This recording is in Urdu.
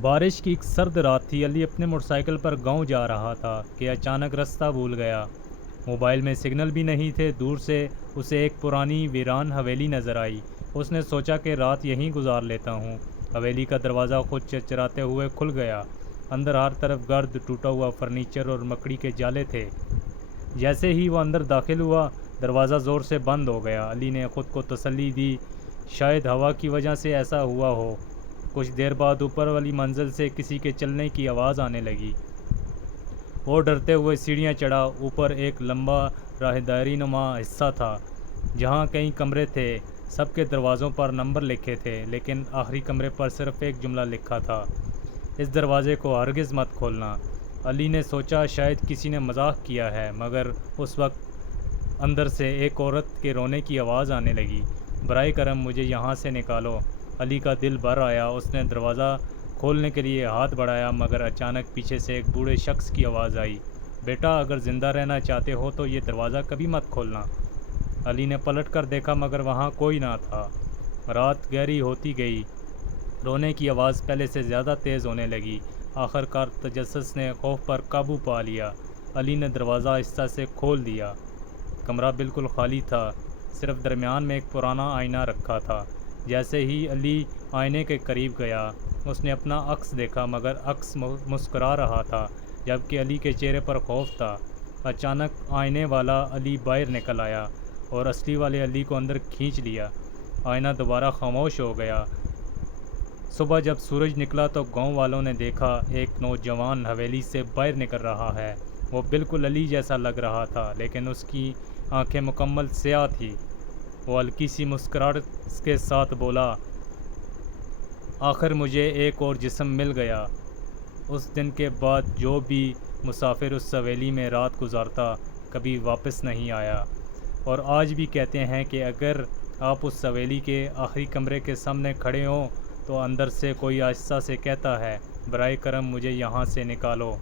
بارش کی ایک سرد رات تھی۔ علی اپنے موٹر سائیکل پر گاؤں جا رہا تھا کہ اچانک راستہ بھول گیا۔ موبائل میں سگنل بھی نہیں تھے۔ دور سے اسے ایک پرانی ویران حویلی نظر آئی۔ اس نے سوچا کہ رات یہیں گزار لیتا ہوں۔ حویلی کا دروازہ خود چرچراتے ہوئے کھل گیا۔ اندر ہر طرف گرد، ٹوٹا ہوا فرنیچر اور مکڑی کے جالے تھے۔ جیسے ہی وہ اندر داخل ہوا، دروازہ زور سے بند ہو گیا۔ علی نے خود کو تسلی دی، شاید ہوا کی وجہ سے ایسا ہوا ہو۔ کچھ دیر بعد اوپر والی منزل سے کسی کے چلنے کی آواز آنے لگی۔ وہ ڈرتے ہوئے سیڑھیاں چڑھا۔ اوپر ایک لمبا راہداری نما حصہ تھا جہاں کئی کمرے تھے۔ سب کے دروازوں پر نمبر لکھے تھے، لیکن آخری کمرے پر صرف ایک جملہ لکھا تھا: اس دروازے کو ہرگز مت کھولنا۔ علی نے سوچا شاید کسی نے مذاق کیا ہے، مگر اس وقت اندر سے ایک عورت کے رونے کی آواز آنے لگی: برائے کرم مجھے یہاں سے نکالو۔ علی کا دل بھر آیا۔ اس نے دروازہ کھولنے کے لیے ہاتھ بڑھایا، مگر اچانک پیچھے سے ایک بوڑھے شخص کی آواز آئی: بیٹا، اگر زندہ رہنا چاہتے ہو تو یہ دروازہ کبھی مت کھولنا۔ علی نے پلٹ کر دیکھا، مگر وہاں کوئی نہ تھا۔ رات گہری ہوتی گئی۔ رونے کی آواز پہلے سے زیادہ تیز ہونے لگی۔ آخر کار تجسس نے خوف پر قابو پا لیا۔ علی نے دروازہ آہستہ سے کھول دیا۔ کمرہ بالکل خالی تھا، صرف درمیان میں ایک پرانا آئینہ رکھا تھا۔ جیسے ہی علی آئینے کے قریب گیا، اس نے اپنا عکس دیکھا، مگر عکس مسکرا رہا تھا، جبکہ علی کے چہرے پر خوف تھا۔ اچانک آئینے والا علی باہر نکل آیا اور اصلی والے علی کو اندر کھینچ لیا۔ آئینہ دوبارہ خاموش ہو گیا۔ صبح جب سورج نکلا تو گاؤں والوں نے دیکھا ایک نوجوان حویلی سے باہر نکل رہا ہے۔ وہ بالکل علی جیسا لگ رہا تھا، لیکن اس کی آنکھیں مکمل سیاہ تھیں۔ وہ ہلکی سی مسکراہٹ کے ساتھ بولا: آخر مجھے ایک اور جسم مل گیا۔ اس دن کے بعد جو بھی مسافر اس حویلی میں رات گزارتا کبھی واپس نہیں آیا۔ اور آج بھی کہتے ہیں کہ اگر آپ اس حویلی کے آخری کمرے کے سامنے کھڑے ہوں تو اندر سے کوئی آہستہ سے کہتا ہے: برائے کرم مجھے یہاں سے نکالو۔